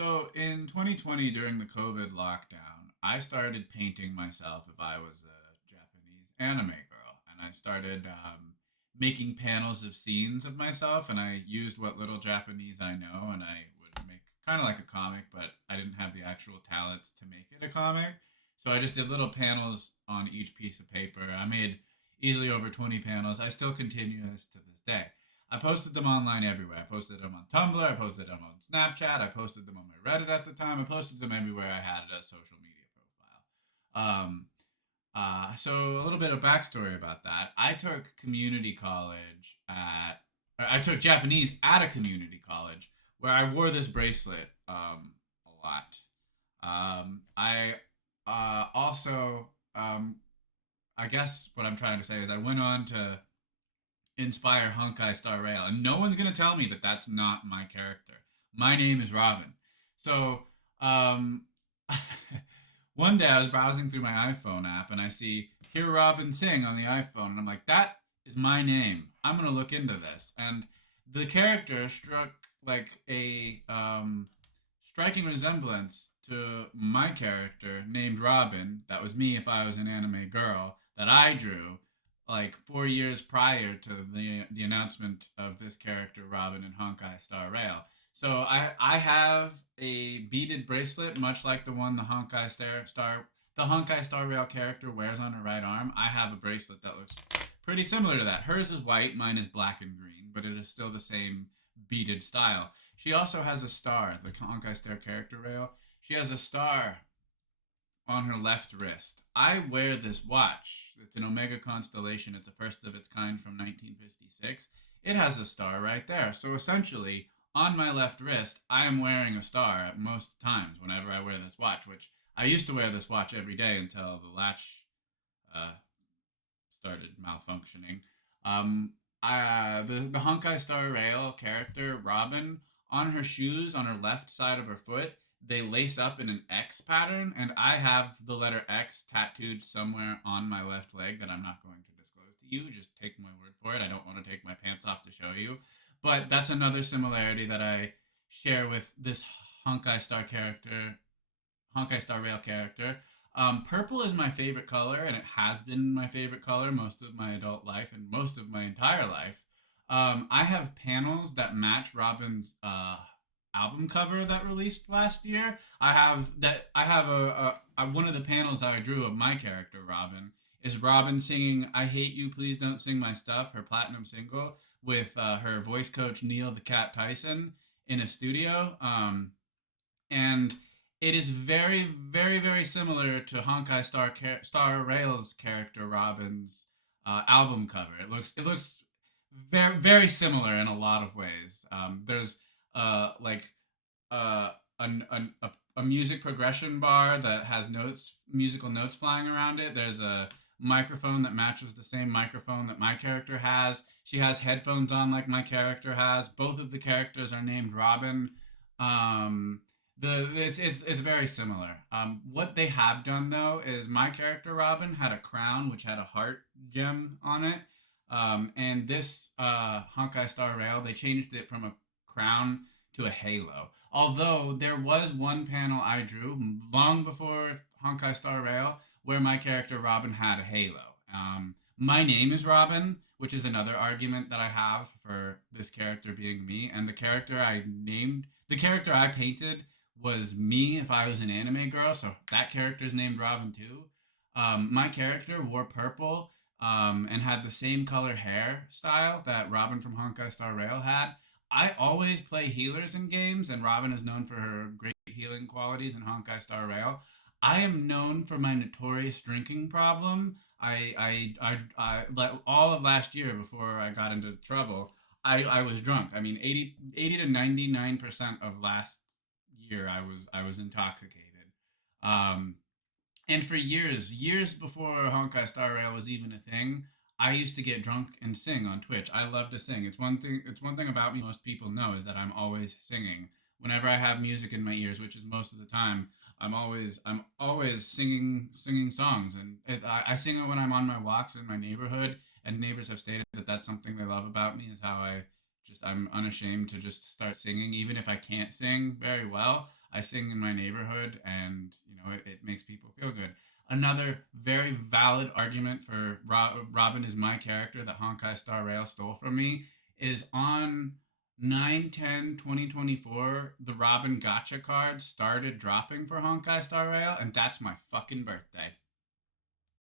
So in 2020, during the COVID lockdown, I started painting myself if I was a Japanese anime girl, and I started making panels of scenes of myself, and I used what little Japanese I know, and I would make kind of like a comic, but I didn't have the actual talent to make it a comic, so I just did little panels on each piece of paper. I made easily over 20 panels. I still continue this to this day. I posted them online everywhere. I posted them on Tumblr. I posted them on Snapchat. I posted them on my Reddit at the time. I posted them everywhere I had a social media profile. So a little bit of backstory about that. I took community college at. I took Japanese at a community college where I wore this bracelet a lot. I also I guess what I'm trying to say is I went on to inspire Honkai Star Rail, and no one's gonna tell me that that's not my character. My name is Robin. So, um, one day I was browsing through my iPhone app and I see "Hear Robin Sing" on the iPhone, and I'm like, that is my name. I'm gonna look into this, and the character struck like a striking resemblance to my character named Robin. That was me if I was an anime girl that I drew like 4 years prior to the announcement of this character Robin in Honkai Star Rail. So I have a beaded bracelet, much like the one the Honkai Star Rail character wears on her right arm. I have a bracelet that looks pretty similar to that. Hers is white, mine is black and green, but it is still the same beaded style. She also has a star, the Honkai Star character rail. She has a star on her left wrist. I wear this watch. It's an Omega constellation. It's a first of its kind from 1956. It has a star right there. So essentially, on my left wrist, I am wearing a star at most times whenever I wear this watch, which I used to wear this watch every day until the latch uh, started malfunctioning. The Honkai Star Rail character, Robin, on her shoes, on her left side of her foot, they lace up in an X pattern, and I have the letter X tattooed somewhere on my left leg that I'm not going to disclose to you. Just take my word for it. I don't want to take my pants off to show you. But that's another similarity that I share with this Honkai Star character, Honkai Star Rail character. Purple is my favorite color, and it has been my favorite color most of my adult life and most of my entire life. I have panels that match Robin's album cover that released last year. I have one of the panels I drew of my character Robin is Robin singing "I Hate You, Please Don't Sing My Stuff," her platinum single, with her voice coach Neil the Cat Tyson in a studio. And it is very, very, very similar to Honkai Star Rail's character Robin's album cover. It looks very, very similar in a lot of ways. There's like a music progression bar that has musical notes flying around it. There's a microphone that matches the same microphone that my character has. She has headphones on like my character has. Both of the characters are named Robin. Um, it's very similar. What they have done though is my character Robin had a crown which had a heart gem on it. And this Honkai Star Rail, they changed it from a crown to a halo. Although there was one panel I drew long before Honkai Star Rail where my character Robin had a halo. My name is Robin, which is another argument that I have for this character being me. And the character I painted was me if I was an anime girl, so that character's named Robin too. My character wore purple and had the same color hair style that Robin from Honkai Star Rail had. I always play healers in games, and Robin is known for her great healing qualities in Honkai Star Rail. I am known for my notorious drinking problem. All of last year before I got into trouble, I was drunk. I mean, 80 to 99% of last year, I was intoxicated. Um, and for years before Honkai Star Rail was even a thing, I used to get drunk and sing on Twitch. I love to sing. It's one thing. It's one thing about me most people know is that I'm always singing. Whenever I have music in my ears, which is most of the time, I'm always singing songs, and I sing it when I'm on my walks in my neighborhood. And neighbors have stated that that's something they love about me is how I'm unashamed to just start singing, even if I can't sing very well. I sing in my neighborhood, and it makes people feel good. Another very valid argument for Robin is my character that Honkai Star Rail stole from me is on 9/10/2024. The Robin Gotcha cards started dropping for Honkai Star Rail, and that's my fucking birthday.